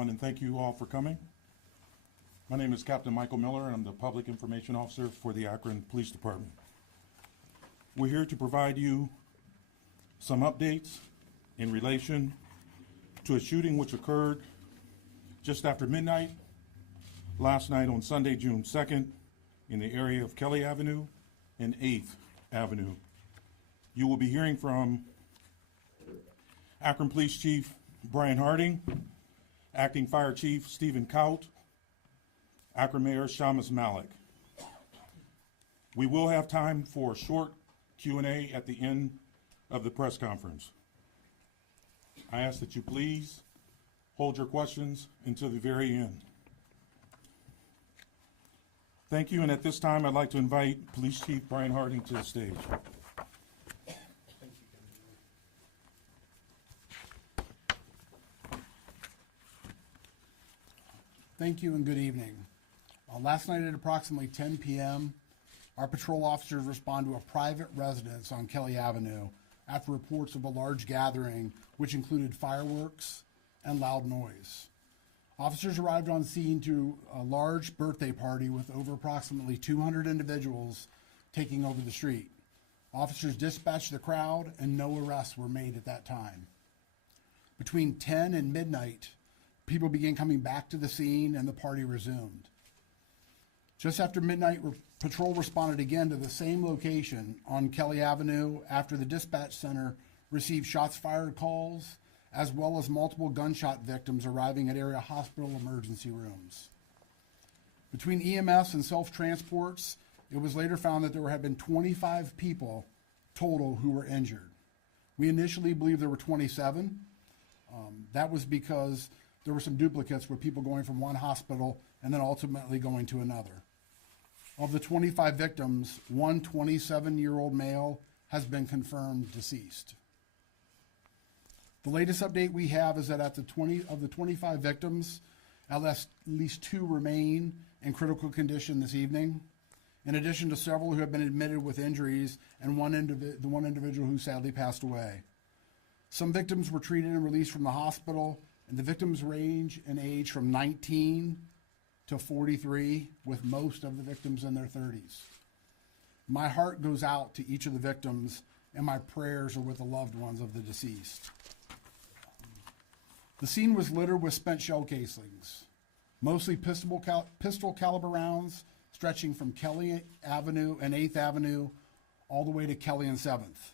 everyone, and thank you all for coming. My name is Captain Michael Miller, and I'm the Public Information Officer for the Akron Police Department. We're here to provide you some updates in relation to a shooting which occurred just after midnight last night on Sunday, June 2nd, in the area of Kelly Avenue and 8th Avenue. You will be hearing from Akron Police Chief Brian Harding, Acting Fire Chief Stephen Kaut, Akron Mayor Shamus Malik. We will have time for a short Q&A at the end of the press conference. I ask that you please hold your questions until the very end. Thank you, and at this time I'd like to invite Police Chief Brian Harding to the stage. Thank you and good evening. Last night at approximately 10 p.m., our patrol officers responded to a private residence on Kelly Avenue after reports of a large gathering which included fireworks and loud noise. Officers arrived on scene to a large birthday party with over approximately 200 individuals taking over the street. Officers dispatched the crowd and no arrests were made at that time. Between 10 and midnight, people began coming back to the scene and the party resumed. Just after midnight, patrol responded again to the same location on Kelly Avenue after the dispatch center received shots fired calls, as well as multiple gunshot victims arriving at area hospital emergency rooms. Between EMS and self-transports, it was later found that there had been 25 people total who were injured. We initially believed there were 27. That was because there were some duplicates with people going from one hospital and then ultimately going to another. Of the 25 victims, one 27-year-old male has been confirmed deceased. The latest update we have is that of the 25 victims, at least 2 remain in critical condition this evening, in addition to several who have been admitted with injuries and the one individual who sadly passed away. Some victims were treated and released from the hospital, and the victims range in age from 19 to 43, with most of the victims in their 30s. My heart goes out to each of the victims, and my prayers are with the loved ones of the deceased. The scene was littered with spent shell casings, mostly pistol caliber rounds stretching from Kelly Avenue and 8th Avenue all the way to Kelly and 7th.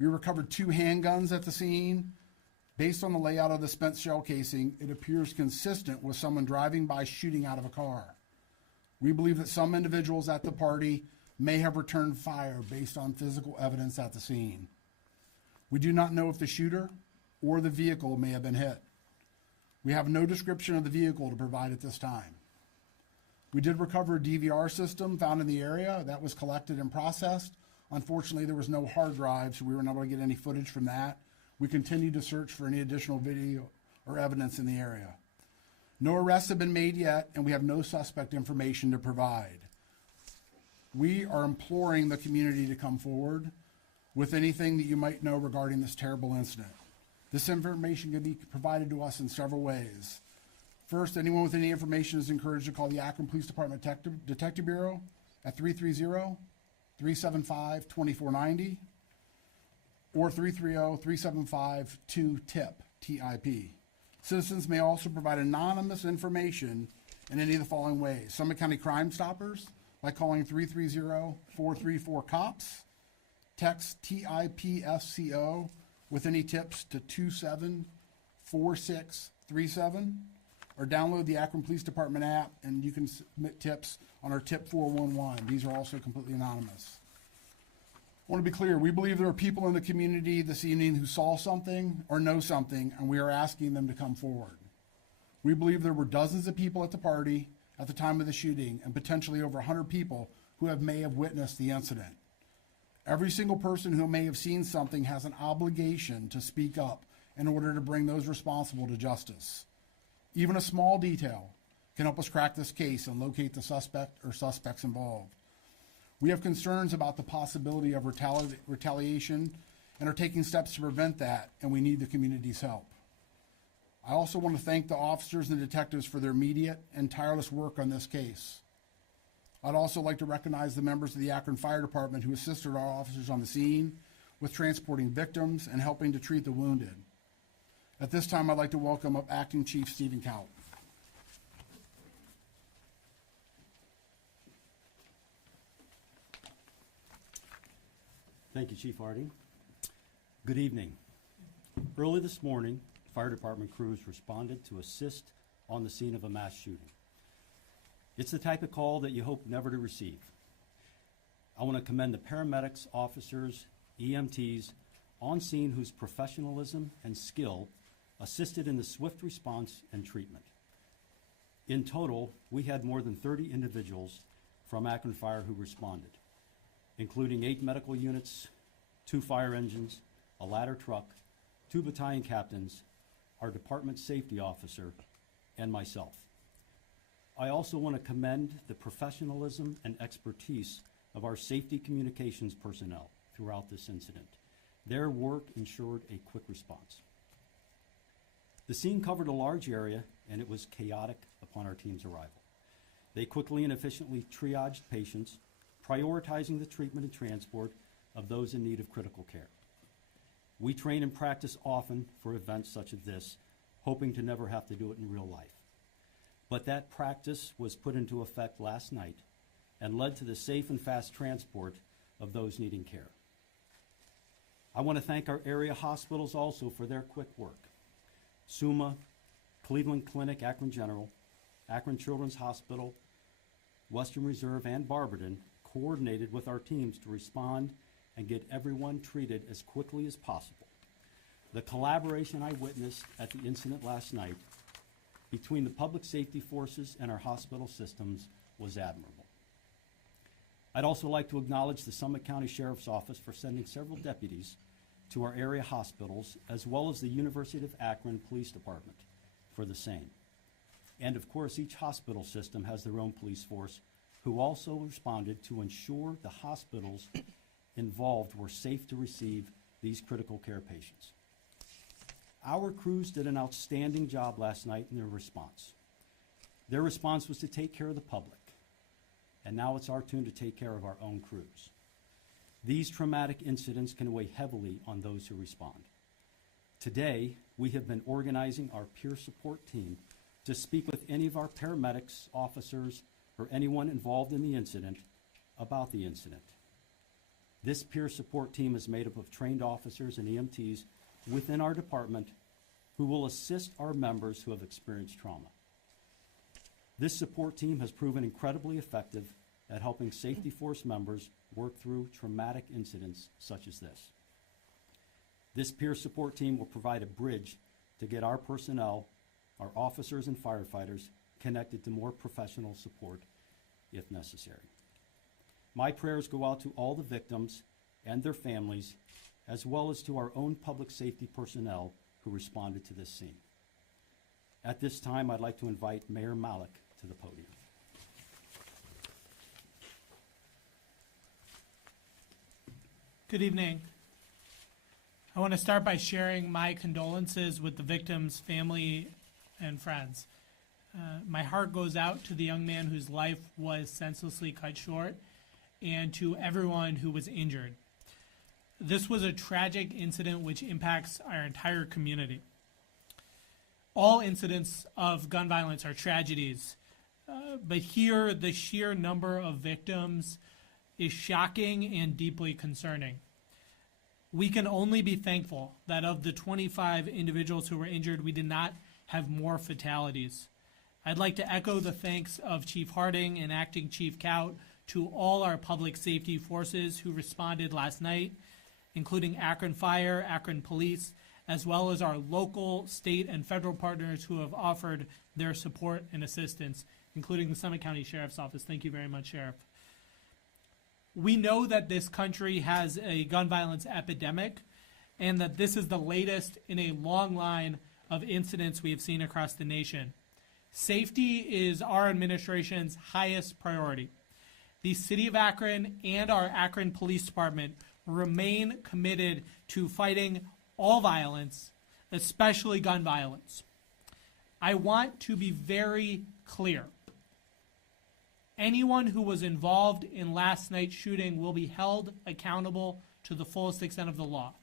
We recovered 2 handguns at the scene. Based on the layout of the spent shell casing, it appears consistent with someone driving by shooting out of a car. We believe that some individuals at the party may have returned fire based on physical evidence at the scene. We do not know if the shooter or the vehicle may have been hit. We have no description of the vehicle to provide at this time. We did recover a DVR system found in the area that was collected and processed. Unfortunately, there was no hard drive, so we were not able to get any footage from that. We continue to search for any additional video or evidence in the area. No arrests have been made yet, and we have no suspect information to provide. We are imploring the community to come forward with anything that you might know regarding this terrible incident. This information can be provided to us in several ways. First, anyone with any information is encouraged to call the Akron Police Department Detective Bureau at 330-375-2490 or 330-375-2TIP, TIP. Citizens may also provide anonymous information in any of the following ways. Summit County Crime Stoppers by calling 330-434-COPS, text TIPSCO with any tips to 274637, or download the Akron Police Department app and you can submit tips on our Tip 411. These are also completely anonymous. I want to be clear, we believe there are people in the community this evening who saw something or know something, and we are asking them to come forward. We believe there were dozens of people at the party at the time of the shooting, and potentially over 100 people who may have witnessed the incident. Every single person who may have seen something has an obligation to speak up in order to bring those responsible to justice. Even a small detail can help us crack this case and locate the suspect or suspects involved. We have concerns about the possibility of retaliation and are taking steps to prevent that, and we need the community's help. I also want to thank the officers and detectives for their immediate and tireless work on this case. I'd also like to recognize the members of the Akron Fire Department who assisted our officers on the scene with transporting victims and helping to treat the wounded. At this time, I'd like to welcome up Acting Chief Stephen Kaut. Thank you, Chief Harding. Good evening. Early this morning, fire department crews responded to assist on the scene of a mass shooting. It's the type of call that you hope never to receive. I want to commend the paramedics, officers, EMTs on scene whose professionalism and skill assisted in the swift response and treatment. In total, we had more than 30 individuals from Akron Fire who responded, including 8 medical units, 2 fire engines, a ladder truck, 2 battalion captains, our department safety officer, and myself. I also want to commend the professionalism and expertise of our safety communications personnel throughout this incident. Their work ensured a quick response. The scene covered a large area, and it was chaotic upon our team's arrival. They quickly and efficiently triaged patients, prioritizing the treatment and transport of those in need of critical care. We train and practice often for events such as this, hoping to never have to do it in real life. But that practice was put into effect last night and led to the safe and fast transport of those needing care. I want to thank our area hospitals also for their quick work. SUMA, Cleveland Clinic, Akron General, Akron Children's Hospital, Western Reserve, and Barberton coordinated with our teams to respond and get everyone treated as quickly as possible. The collaboration I witnessed at the incident last night between the public safety forces and our hospital systems was admirable. I'd also like to acknowledge the Summit County Sheriff's Office for sending several deputies to our area hospitals, as well as the University of Akron Police Department for the same. And of course, each hospital system has their own police force who also responded to ensure the hospitals involved were safe to receive these critical care patients. Our crews did an outstanding job last night in their response. Their response was to take care of the public, and now it's our turn to take care of our own crews. These traumatic incidents can weigh heavily on those who respond. Today, we have been organizing our peer support team to speak with any of our paramedics, officers, or anyone involved in the incident about the incident. This peer support team is made up of trained officers and EMTs within our department who will assist our members who have experienced trauma. This support team has proven incredibly effective at helping safety force members work through traumatic incidents such as this. This peer support team will provide a bridge to get our personnel, our officers and firefighters, connected to more professional support if necessary. My prayers go out to all the victims and their families, as well as to our own public safety personnel who responded to this scene. At this time, I'd like to invite Mayor Malik to the podium. Good evening. I want to start by sharing my condolences with the victim's family and friends. My heart goes out to the young man whose life was senselessly cut short and to everyone who was injured. This was a tragic incident which impacts our entire community. All incidents of gun violence are tragedies, but here the sheer number of victims is shocking and deeply concerning. We can only be thankful that of the 25 individuals who were injured, we did not have more fatalities. I'd like to echo the thanks of Chief Harding and Acting Chief Kaut to all our public safety forces who responded last night, including Akron Fire, Akron Police, as well as our local, state, and federal partners who have offered their support and assistance, including the Summit County Sheriff's Office. Thank you very much, Sheriff. We know that this country has a gun violence epidemic and that this is the latest in a long line of incidents we have seen across the nation. Safety is our administration's highest priority. The City of Akron and our Akron Police Department remain committed to fighting all violence, especially gun violence. I want to be very clear. Anyone who was involved in last night's shooting will be held accountable to the fullest extent of the law.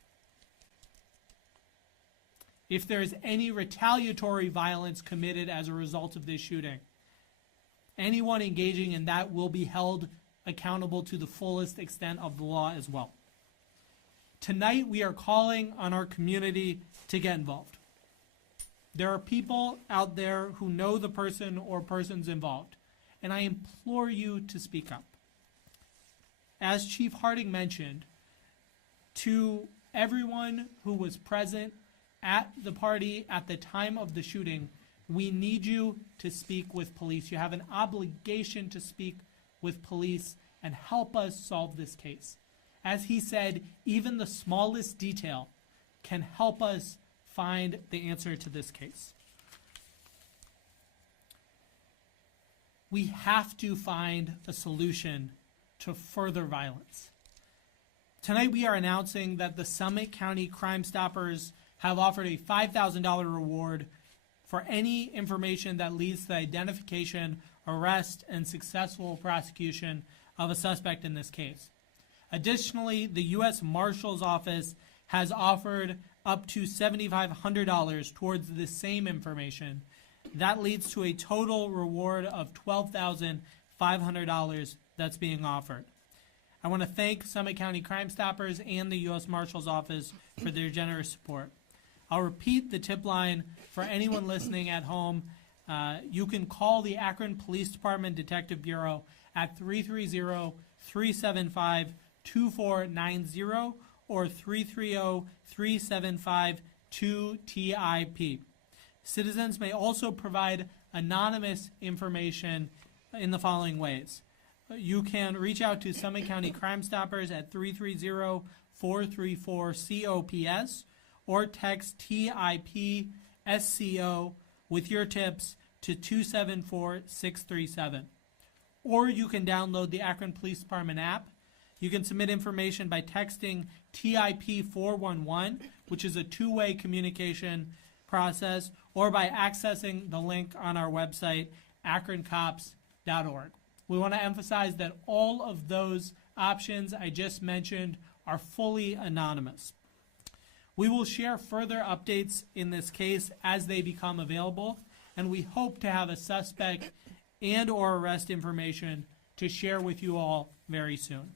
If there is any retaliatory violence committed as a result of this shooting, anyone engaging in that will be held accountable to the fullest extent of the law as well. Tonight, we are calling on our community to get involved. There are people out there who know the person or persons involved, and I implore you to speak up. As Chief Harding mentioned, to everyone who was present at the party at the time of the shooting, we need you to speak with police. You have an obligation to speak with police and help us solve this case. As he said, even the smallest detail can help us find the answer to this case. We have to find a solution to further violence. Tonight we are announcing that the Summit County Crime Stoppers have offered a $5,000 reward for any information that leads to the identification, arrest, and successful prosecution of a suspect in this case. Additionally, the U.S. Marshal's Office has offered up to $7,500 towards the same information. That leads to a total reward of $12,500 that's being offered. I want to thank Summit County Crime Stoppers and the U.S. Marshal's Office for their generous support. I'll repeat the tip line for anyone listening at home. You can call the Akron Police Department Detective Bureau at 330-375-2490 or 330-375-2TIP. Citizens may also provide anonymous information in the following ways. You can reach out to Summit County Crime Stoppers at 330-434-COPS or text TIP-SCO with your tips to 274-637. Or you can download the Akron Police Department app. You can submit information by texting TIP 411, which is a two-way communication process, or by accessing the link on our website, akroncops.org. We want to emphasize that all of those options I just mentioned are fully anonymous. We will share further updates in this case as they become available, and we hope to have a suspect and or arrest information to share with you all very soon.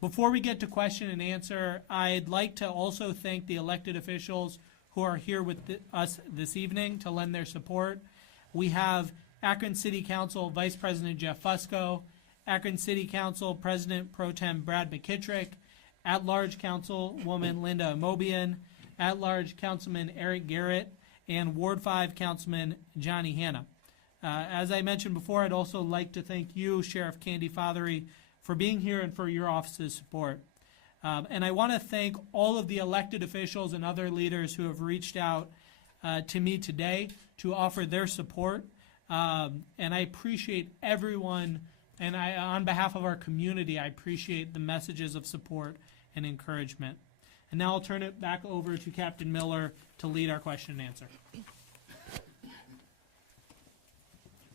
Before we get to question and answer, I'd like to also thank the elected officials who are here with us this evening to lend their support. We have Akron City Council Vice President Jeff Fusco, Akron City Council President Pro Tem Brad McKittrick, At-Large Councilwoman Linda Amobian, At-Large Councilman Eric Garrett, and Ward 5 Councilman Johnny Hanna. As I mentioned before, I'd also like to thank you, Sheriff Candy Fothery, for being here and for your office's support. And I want to thank all of the elected officials and other leaders who have reached out to me today to offer their support. And I appreciate everyone, and on behalf of our community, I appreciate the messages of support and encouragement. And now I'll turn it back over to Captain Miller to lead our question and answer.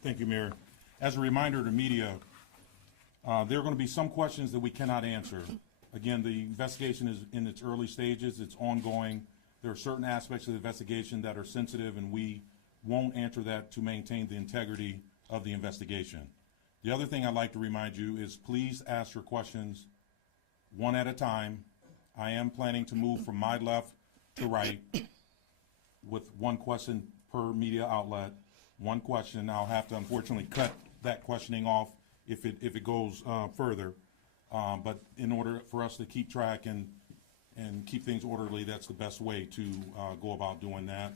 Thank you, Mayor. As a reminder to media, there are going to be some questions that we cannot answer. Again, the investigation is in its early stages. It's ongoing. There are certain aspects of the investigation that are sensitive, and we won't answer that to maintain the integrity of the investigation. The other thing I'd like to remind you is please ask your questions one at a time. I am planning to move from my left to right with one question per media outlet. One question. I'll have to unfortunately cut that questioning off if it goes further. But in order for us to keep track and keep things orderly, that's the best way to go about doing that.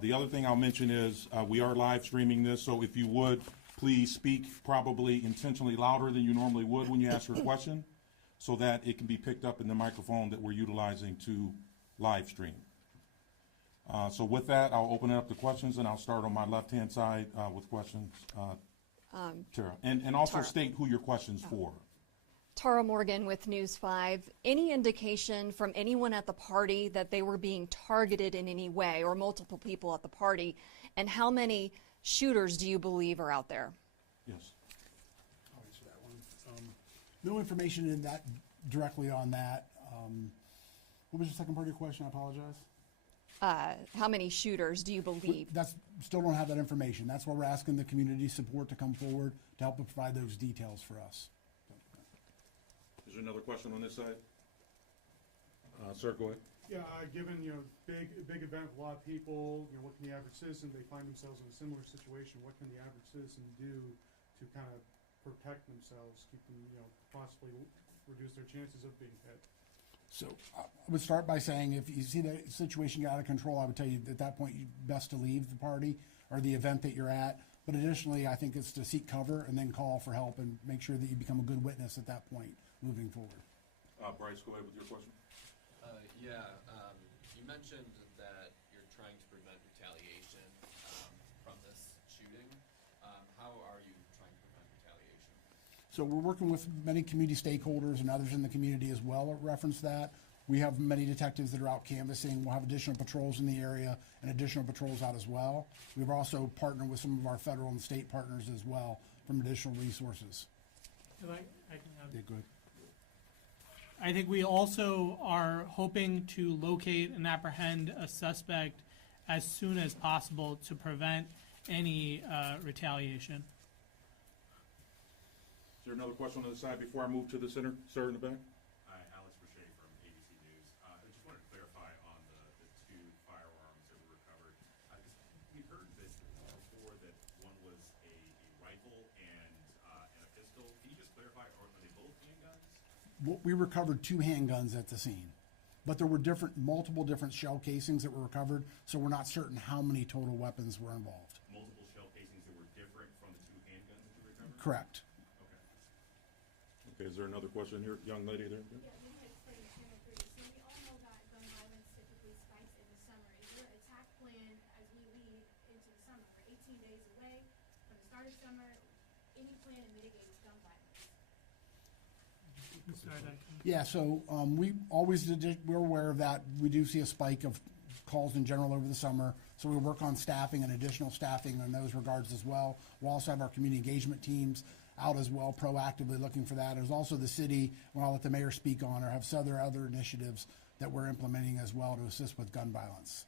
The other thing I'll mention is we are live streaming this, so if you would, please speak probably intentionally louder than you normally would when you ask your question, so that it can be picked up in the microphone that we're utilizing to live stream. So with that, I'll open it up to questions, and I'll start on my left-hand side with questions. Tara, and also Tara. state who your question's for. Tara Morgan with News 5. Any indication from anyone at the party that they were being targeted in any way, or multiple people at the party? And how many shooters do you believe are out there? Yes. I'll answer that one. No information in that directly on that. What was the second part of your question? I apologize. How many shooters do you believe? That's, still don't have that information. That's why we're asking the community support to come forward to help provide those details for us. Is there another question on this side? Sir, go ahead. Yeah, given, big event, a lot of people, what can the average citizen, they find themselves in a similar situation, what can the average citizen do to kind of protect themselves, keep them, possibly reduce their chances of being hit? So I would start by saying if you see the situation get out of control, I would tell you at that point, best to leave the party or the event that you're at. But additionally, I think it's to seek cover and then call for help and make sure that you become a good witness at that point moving forward. Bryce, go ahead with your question. You mentioned that you're trying to prevent retaliation from this shooting. How are you trying to prevent retaliation? So we're working with many community stakeholders and others in the community as well that reference that. We have many detectives that are out canvassing. We'll have additional patrols in the area and additional patrols out as well. We've also partnered with some of our federal and state partners as well from additional resources. If I can have- Yeah, go ahead. I think we also are hoping to locate and apprehend a suspect as soon as possible to prevent any retaliation. Is there another question on the side before I move to the center? Sir, in the back? Hi, Alex Brochet from ABC News. I just wanted to clarify on the two firearms that were recovered. We've heard this before, that one was a rifle and a pistol. Can you just clarify, are they both handguns? We recovered 2 handguns at the scene, but there were multiple different shell casings that were recovered, so we're not certain how many total weapons were involved. Multiple shell casings that were different from the 2 handguns that you recovered? Correct. Okay. Okay, is there another question here? Young lady there? Yeah, let me explain Channel 3. So we all know that gun violence typically spikes in the summer. Is there an attack plan as we lead into the summer? We're 18 days away from the start of summer. Any plan to mitigate gun violence? Yeah, so we're aware of that. We do see a spike of calls in general over the summer, so we work on staffing and additional staffing in those regards as well. We'll also have our community engagement teams out as well, proactively looking for that. There's also the city, when I'll let the mayor speak on, or have some other initiatives that we're implementing as well to assist with gun violence.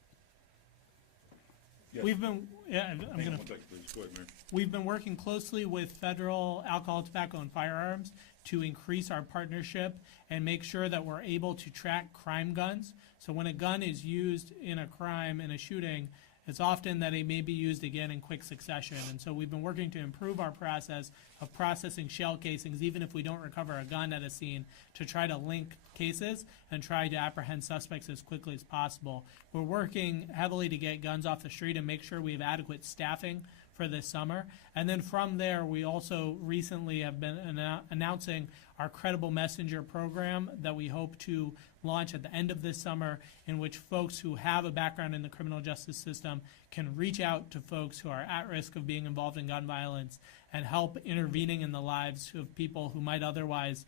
Yes. We've been, yeah, I'm Hang on gonna. one second, please. Go ahead, Mayor. We've been working closely with federal alcohol, tobacco, and firearms to increase our partnership and make sure that we're able to track crime guns. So when a gun is used in a crime, in a shooting, it's often that it may be used again in quick succession. And so we've been working to improve our process of processing shell casings, even if we don't recover a gun at a scene, to try to link cases and try to apprehend suspects as quickly as possible. We're working heavily to get guns off the street and make sure we have adequate staffing for this summer. And then from there, we also recently have been announcing our Credible Messenger program that we hope to launch at the end of this summer, in which folks who have a background in the criminal justice system can reach out to folks who are at risk of being involved in gun violence and help intervening in the lives of people who might otherwise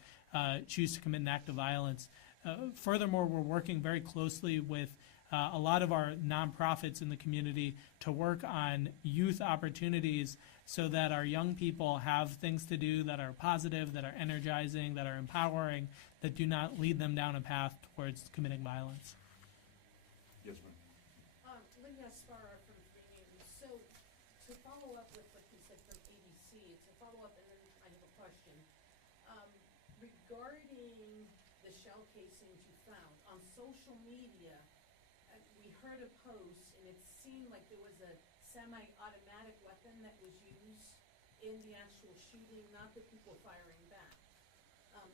choose to commit an act of violence. Furthermore, we're working very closely with a lot of our nonprofits in the community to work on youth opportunities so that our young people have things to do that are positive, that are energizing, that are empowering, that do not lead them down a path towards committing violence. Yes, ma'am. Linda Sparrow from 3 News. So, to follow up with what you said from ABC, it's a follow-up and then I have a question. Regarding the shell casings you found, on social media, we heard a post and it seemed like there was a semi-automatic weapon that was used in the actual shooting, not the people firing back.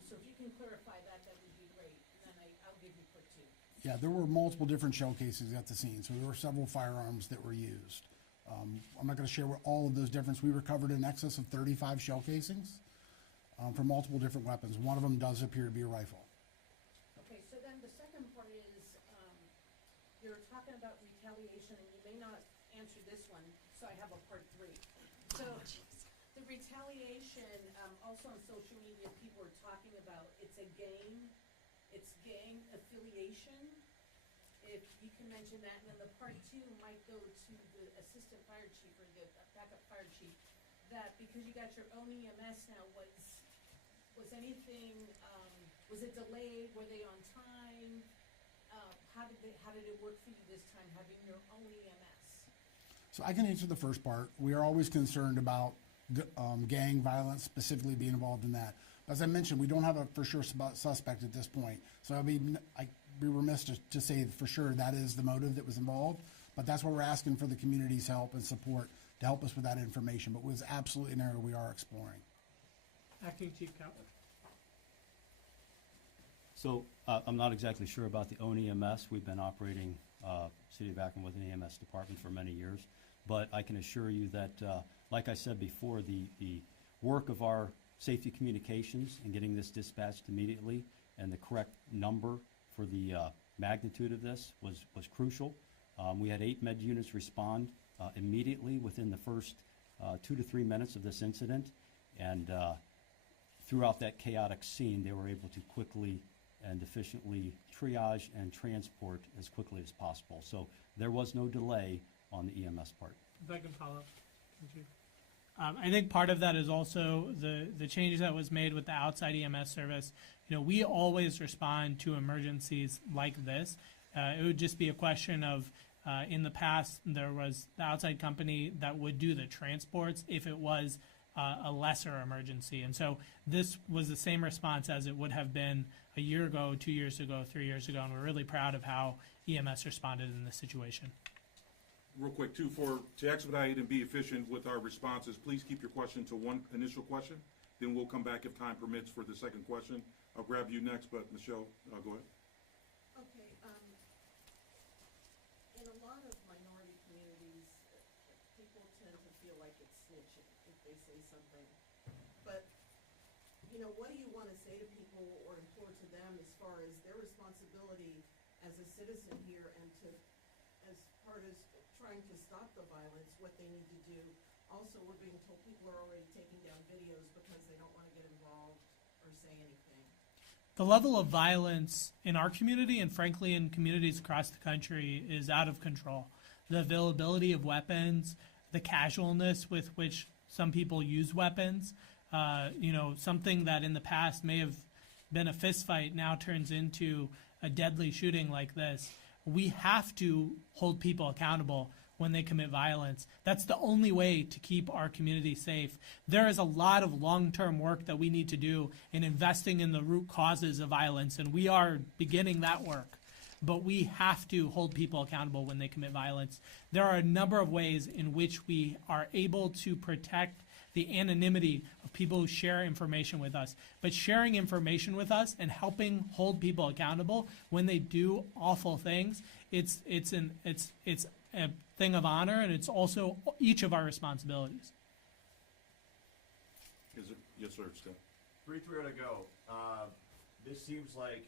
So if you can clarify that, that would be great. And then I'll give you part 2. Yeah, there were multiple different shell casings at the scene, so there were several firearms that were used. I'm not going to share what all of those different. We recovered in excess of 35 shell casings from multiple different weapons. One of them does appear to be a rifle. Okay, so then the second part is, you're talking about retaliation, and you may not answer this one, so I have a part 3. So, the retaliation, also on social media, people are talking about, it's gang affiliation. if you can mention that, and then the part two might go to the assistant fire chief or the backup fire chief, that because you got your own EMS now, was anything, was it delayed, were they on time? How did it work for you this time, having your own EMS? So I can answer the first part. We are always concerned about gang violence, specifically being involved in that. As I mentioned, we don't have a for sure suspect at this point. So I'd be remiss to say for sure that is the motive that was involved. But that's why we're asking for the community's help and support to help us with that information. But it was absolutely an area we are exploring. Acting Chief Count. So I'm not exactly sure about the OWN EMS. We've been operating City of Akron with an EMS department for many years. But I can assure you that, like I said before, the work of our safety communications and getting this dispatched immediately and the correct number for the magnitude of this was crucial. We had 8 med units respond immediately within the first 2 to 3 minutes of this incident. And throughout that chaotic scene, they were able to quickly and efficiently triage and transport as quickly as possible. So there was no delay on the EMS part. If I can follow up, Chief. I think part of that is also the changes that was made with the outside EMS service. You know, we always respond to emergencies like this. It would just be a question of, in the past, there was the outside company that would do the transports if it was a lesser emergency. And so this was the same response as it would have been a year ago, 2 years ago, 3 years ago, and we're really proud of how EMS responded in this situation. Real quick, too, to expedite and be efficient with our responses, please keep your question to one initial question. Then we'll come back if time permits for the second question. I'll grab you next, but Michelle, go ahead. Okay, in a lot of minority communities, people tend to feel like it's snitching if they say something. But, you know, what do you want to say to people or implore to them as far as their responsibility as a citizen here and to, as part of trying to stop the violence, what they need to do? Also, we're being told people are already taking down videos because they don't want to get involved or say anything. The level of violence in our community and frankly in communities across the country is out of control. The availability of weapons, the casualness with which some people use weapons, you know, something that in the past may have been a fist fight now turns into a deadly shooting like this. We have to hold people accountable when they commit violence. That's the only way to keep our community safe. There is a lot of long-term work that we need to do in investing in the root causes of violence, and we are beginning that work. But we have to hold people accountable when they commit violence. There are a number of ways in which we are able to protect the anonymity of people who share information with us. But sharing information with us and helping hold people accountable when they do awful things, it's a thing of honor, and it's also each of our responsibilities. Is it? Yes, sir, Scott. 3 to go. This seems like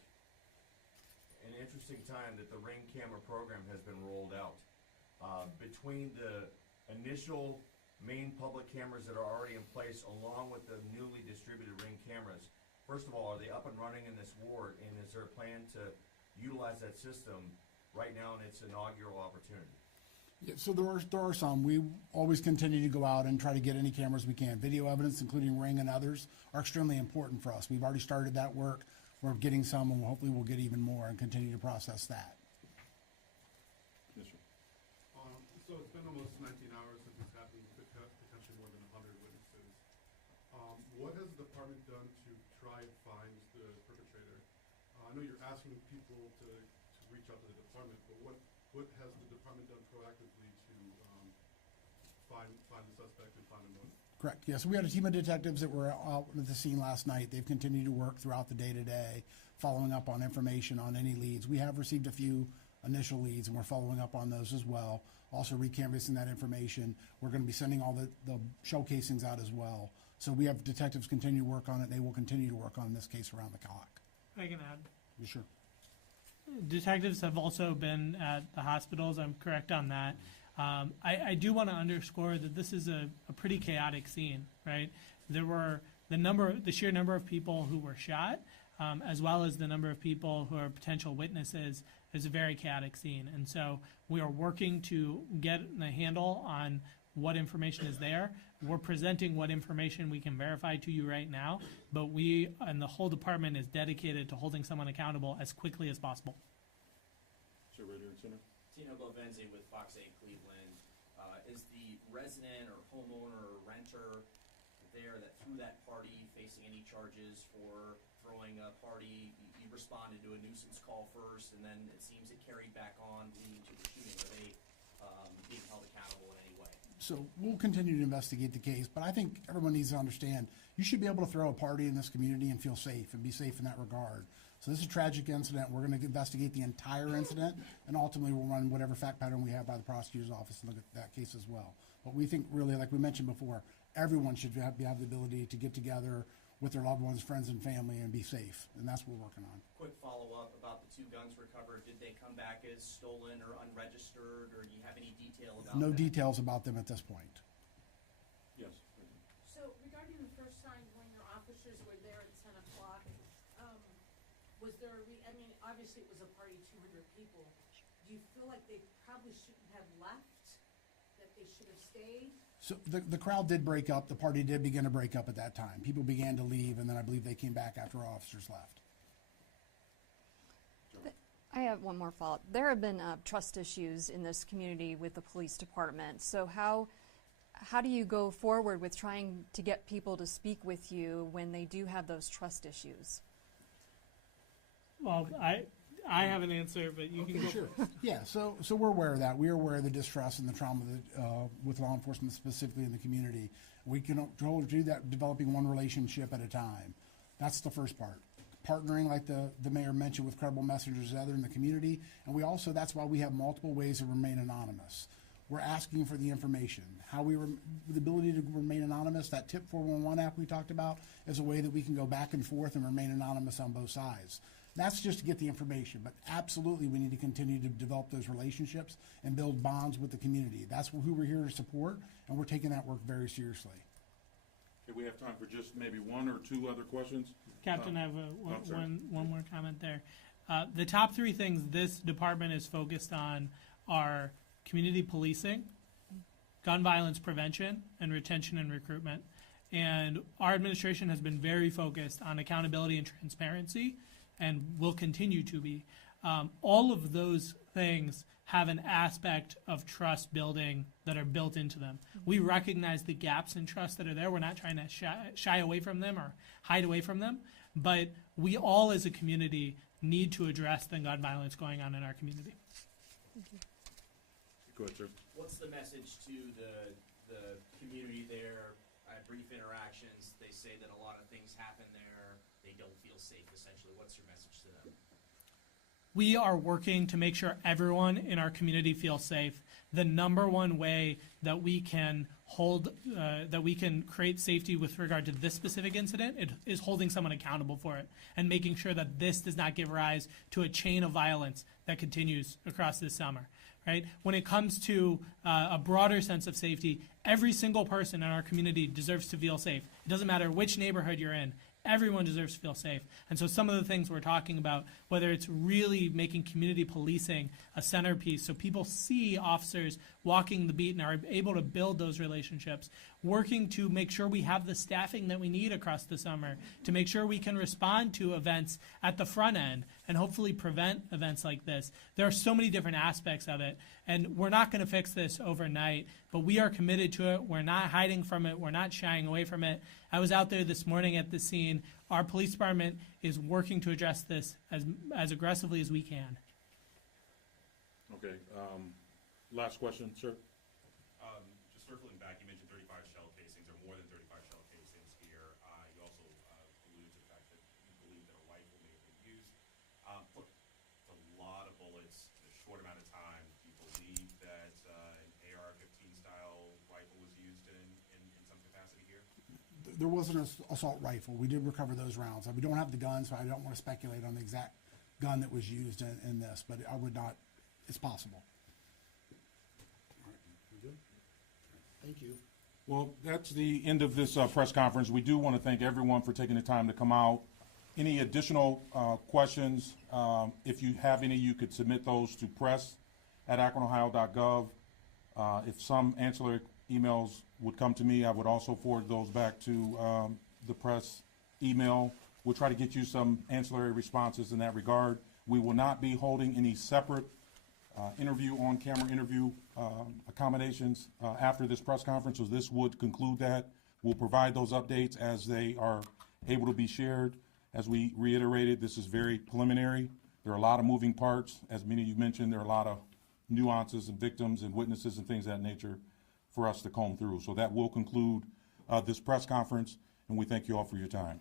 an interesting time that the Ring camera program has been rolled out. Between the initial main public cameras that are already in place, along with the newly distributed Ring cameras, first of all, are they up and running in this ward, and is there a plan to utilize that system right now in its inaugural opportunity? Yeah, so there are some. We always continue to go out and try to get any cameras we can. Video evidence, including Ring and others, are extremely important for us. We've already started that work. We're getting some, and hopefully we'll get even more and continue to process that. Yes, sir. So it's been almost 19 hours since this happened, potentially more than 100 witnesses. What has the department done to try and find the perpetrator? I know you're asking people to reach out to the department, but what has the department done proactively to find the suspect and find a motive? Correct. Yes, we had a team of detectives that were out at the scene last night. They've continued to work throughout the day today, following up on information on any leads. We have received a few initial leads, and we're following up on those as well. Also recanvassing that information. We're going to be sending all the shell casings out as well. So we have detectives continue to work on it. They will continue to work on this case around the clock. I can add. Sure. Detectives have also been at the hospitals. I'm correct on that. I do want to underscore that this is a pretty chaotic scene, right? There were the sheer number of people who were shot, as well as the number of people who are potential witnesses. is a very chaotic scene. And so we are working to get a handle on what information is there. We're presenting what information we can verify to you right now, but we and the whole department is dedicated to holding someone accountable as quickly as possible. Sir, right here in center. Tino Bovenzi with Fox 8 Cleveland. Is the resident or homeowner or renter there that threw that party facing any charges for throwing a party? You responded to a nuisance call first, and then it seems it carried back on leading to the shooting. Are they being held accountable in any way? So we'll continue to investigate the case, but I think everyone needs to understand you should be able to throw a party in this community and feel safe and be safe in that regard. So this is a tragic incident. We're going to investigate the entire incident, and ultimately we'll run whatever fact pattern we have by the prosecutor's office and look at that case as well. But we think really, like we mentioned before, everyone should have the ability to get together with their loved ones, friends, and family and be safe, and that's what we're working on. Quick follow-up about the 2 guns recovered. Did they come back as stolen or unregistered, or do you have any detail about No that? details about them at this point. Yes. So regarding the first time when your officers were there at 10 o'clock, was there I mean, obviously it was a party, 200 people. Do you feel like they probably shouldn't have left, that they should have stayed? So the crowd did break up. The party did begin to break up at that time. People began to leave, and then I believe they came back after our officers left. I have one more follow-up. There have been trust issues in this community with the police department. So how do you go forward with trying to get people to speak with you when they do have those trust issues? Well, I have an answer, but you can go Sure. first. Yeah, so we're aware of that. We are aware of the distrust and the trauma that, with law enforcement specifically in the community. We can only do that developing one relationship at a time. That's the first part. Partnering, like the mayor mentioned, with credible messengers and other in the community. And we also, that's why we have multiple ways to remain anonymous. We're asking for the information. How we, the ability to remain anonymous, that TIP 411 app we talked about, is a way that we can go back and forth and remain anonymous on both sides. That's just to get the information, but absolutely we need to continue to develop those relationships and build bonds with the community. That's who we're here to support, and we're taking that work very seriously. Okay, we have time for just maybe 1 or 2 other questions. Captain, I have I'm sorry. one more comment there. The top 3 things this department is focused on are community policing, gun violence prevention, and retention and recruitment. And our administration has been very focused on accountability and transparency, and will continue to be. All of those things have an aspect of trust building that are built into them. We recognize the gaps in trust that are there. We're not trying to shy away from them or hide away from them, but we all as a community need to address the gun violence going on in our community. Go ahead, sir. What's the message to the community there? I had brief interactions. They say that a lot of things happen there. They don't feel safe, essentially. What's your message to them? We are working to make sure everyone in our community feels safe. The number one way that we can that we can create safety with regard to this specific incident is holding someone accountable for it and making sure that this does not give rise to a chain of violence that continues across this summer. Right? When it comes to a broader sense of safety, every single person in our community deserves to feel safe. It doesn't matter which neighborhood you're in. Everyone deserves to feel safe. And so some of the things we're talking about, whether it's really making community policing a centerpiece so people see officers walking the beat and are able to build those relationships, working to make sure we have the staffing that we need across the summer, to make sure we can respond to events at the front end and hopefully prevent events like this. There are so many different aspects of it, and we're not going to fix this overnight, but we are committed to it. We're not hiding from it. We're not shying away from it. I was out there this morning at the scene. Our police department is working to address this as aggressively as we can. Okay, last question, sir. Just circling back, you mentioned 35 shell casings, or more than 35 shell casings here. You also alluded to the fact that you believe that a rifle may have been used. Look, it's a lot of bullets in a short amount of time. Do you believe that an AR-15 style rifle was used in some capacity here? There was an assault rifle. We did recover those rounds. We don't have the gun, so I don't want to speculate on the exact gun that was used in this, but I would not, it's possible. Thank you. Well, that's the end of this press conference. We do want to thank everyone for taking the time to come out Any additional questions, if you have any, you could submit those to press@akronohio.gov. If some ancillary emails would come to me, I would also forward those back to the press email. We'll try to get you some ancillary responses in that regard. We will not be holding any separate interview, on-camera interview accommodations after this press conference, so this would conclude that. We'll provide those updates as they are able to be shared. As we reiterated, this is very preliminary. There are a lot of moving parts. As many of you mentioned, there are a lot of nuances and victims and witnesses and things of that nature for us to comb through. So that will conclude this press conference, and we thank you all for your time.